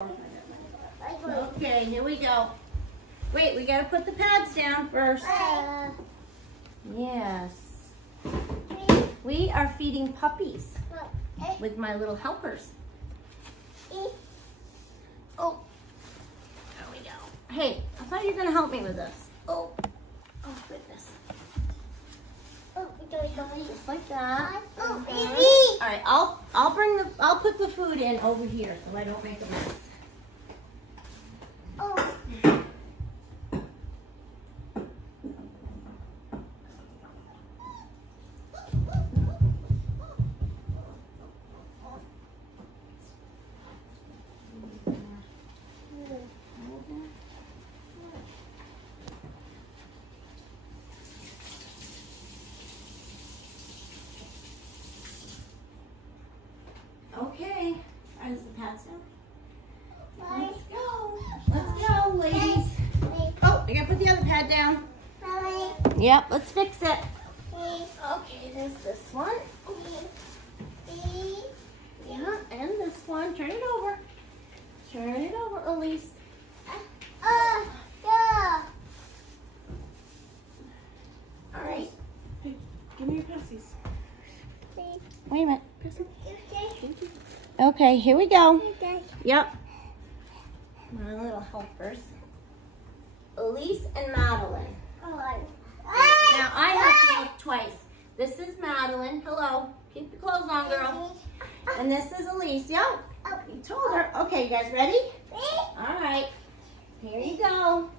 Okay, here we go. Wait, we gotta put the pads down first. Yes. We are feeding puppies with my little helpers. Oh, there we go. Hey, I thought you were gonna help me with this. Oh, oh goodness. Just like that. All right, I'll put the food in over here so I don't make a mess. Okay, is the pads down? Let's go. Let's go, ladies. Oh, I gotta put the other pad down. Yep, let's fix it. Okay, there's this one. Yeah, and this one. Turn it over. Turn it over, Elise. All right. Hey, give me your passies. Wait a minute. Okay, here we go. Yep. My little helpers. Elise and Madelyn. Now I have to look twice. This is Madelyn. Hello. Keep your clothes on, girl. And this is Elise. Yep. You told her. Okay, you guys ready? All right. Here you go.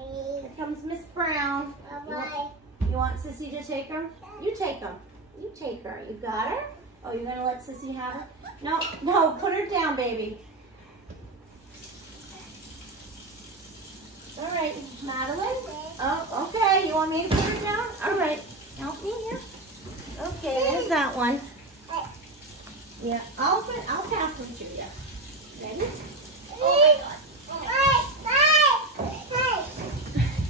Here comes Miss Brown. You want Sissy to take her? You take her. You take her. You got her? Oh, you're going to let Sissy have her? No, no, put her down, baby. All right, Madelyn. Oh, okay. You want me to put her down? All right. Help me here. Okay, there's that one. Yeah, I'll pass them to you. Ready? Oh, my God.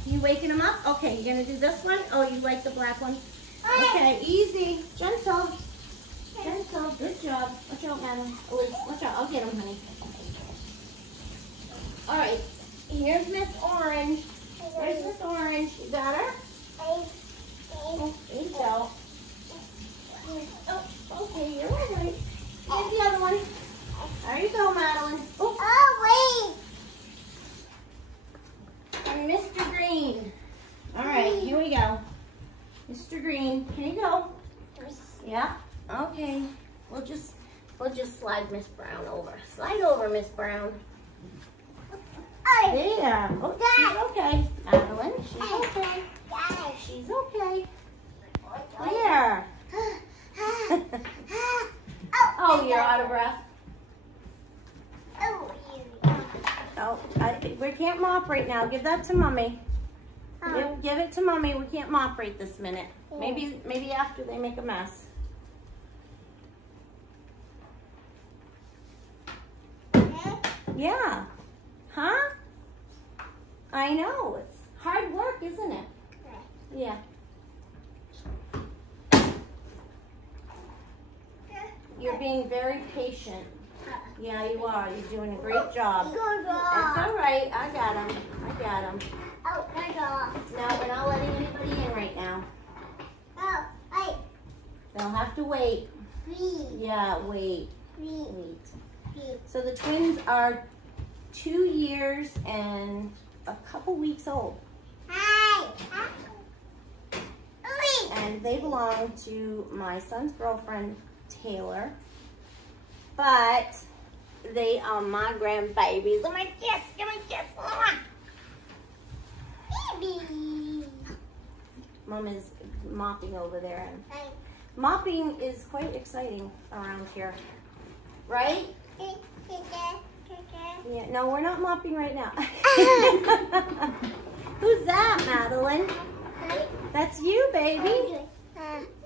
You waking them up? Okay, you're going to do this one? Oh, you like the black one? Okay, easy. Gentle. Gentle. Good job. Watch out, Madelyn. Elise, watch out. I'll get him, honey. All right. Here's Miss Orange. There's Miss Orange. You got her? Oh, there you go. Oh, okay. You're all right. Get the other one. There you go, Madelyn. Oh, wait. And Mr. Green. All right. Here we go. Mr. Green, here you go. Yeah. Okay. We'll just slide Miss Brown over. Slide over, Miss Brown. There. Oh, she's okay. Madelyn, she's okay. She's okay. There. Oh, you're out of breath. Oh, we can't mop right now. Give that to Mommy. Give it to Mommy. We can't mop right this minute. Maybe after they make a mess. Yeah. Huh? I know. It's hard work, isn't it? Yeah. You're being very patient. Yeah, you are. You're doing a great job. That's all right. I got him. I got him. No, we're not letting anybody in right now. They'll have to wait. Yeah, wait. So the twins are 2 years and a couple weeks old. And they belong to my son's girlfriend, Taylor. But they are my grandbabies. Give me a kiss. Give me a kiss. Mom is mopping over there. Mopping is quite exciting around here, right? Yeah, no, we're not mopping right now. Who's that, Madelyn? That's you, baby.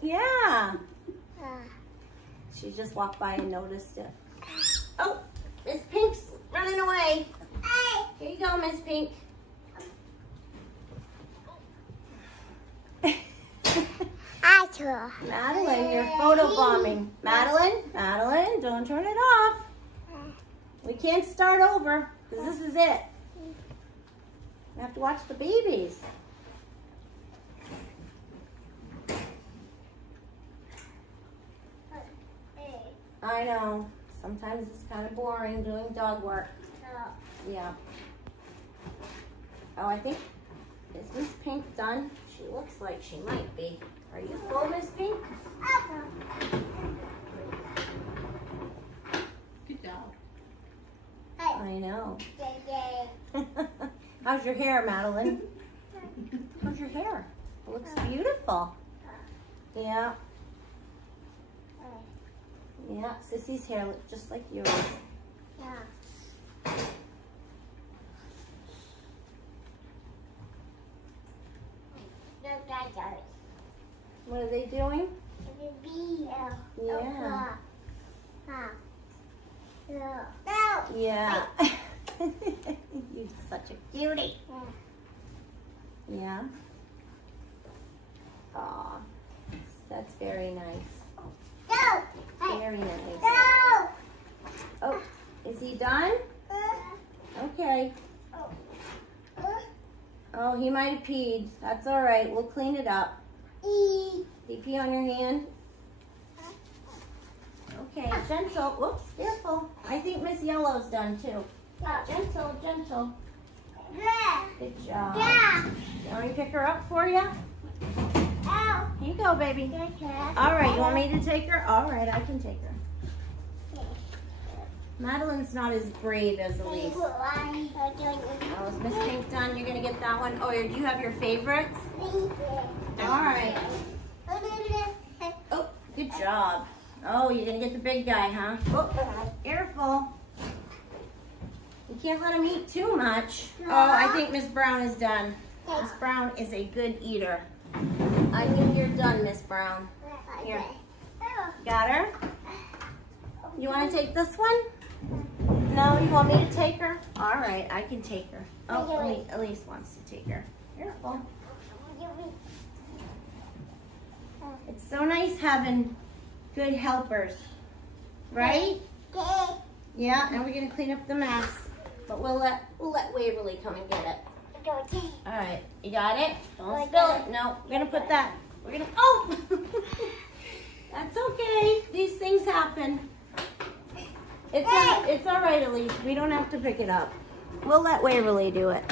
Yeah. She just walked by and noticed it. Oh, Miss Pink's running away. Here you go, Miss Pink. Madelyn, you're photo bombing. Madelyn, don't turn it off. We can't start over because this is it. We have to watch the babies. I know. Sometimes it's kind of boring doing dog work. Yeah. Oh, I think, is Miss Pink done? She looks like she might be. Are you full, Miss Pink? Good job. I know. How's your hair, Madelyn? How's your hair? It looks beautiful. Yeah. Yeah, Sissy's hair looks just like yours. Yeah. What are they doing? Yeah. You're such a cutie. Yeah. Aw, that's very nice. Very nice. Oh, is he done? Okay. Oh, he might have peed. That's all right. We'll clean it up. Did he pee on your hand? Okay, gentle. Whoops, careful. I think Miss Yellow's done too. Gentle, gentle. Good job. You want me to pick her up for you? Here you go, baby. All right, you want me to take her? All right, I can take her. Madelyn's not as brave as Elise. Oh, is Miss Pink done? You're going to get that one? Oh, do you have your favorites? All right. Oh, good job. Oh, you're going to get the big guy, huh? Oh, careful. You can't let him eat too much. Oh, I think Miss Brown is done. Miss Brown is a good eater. I think you're done, Miss Brown. Here. Got her? You want to take this one? No, you want me to take her? All right, I can take her. Oh, Elise wants to take her. Careful. It's so nice having good helpers, right? Yeah, and we're gonna clean up the mess, but we'll let Waverly come and get it. All right, you got it? Don't spill it. No, we're gonna put that. We're gonna. Oh, that's okay. These things happen. It's all right, Elise. We don't have to pick it up. We'll let Waverly do it.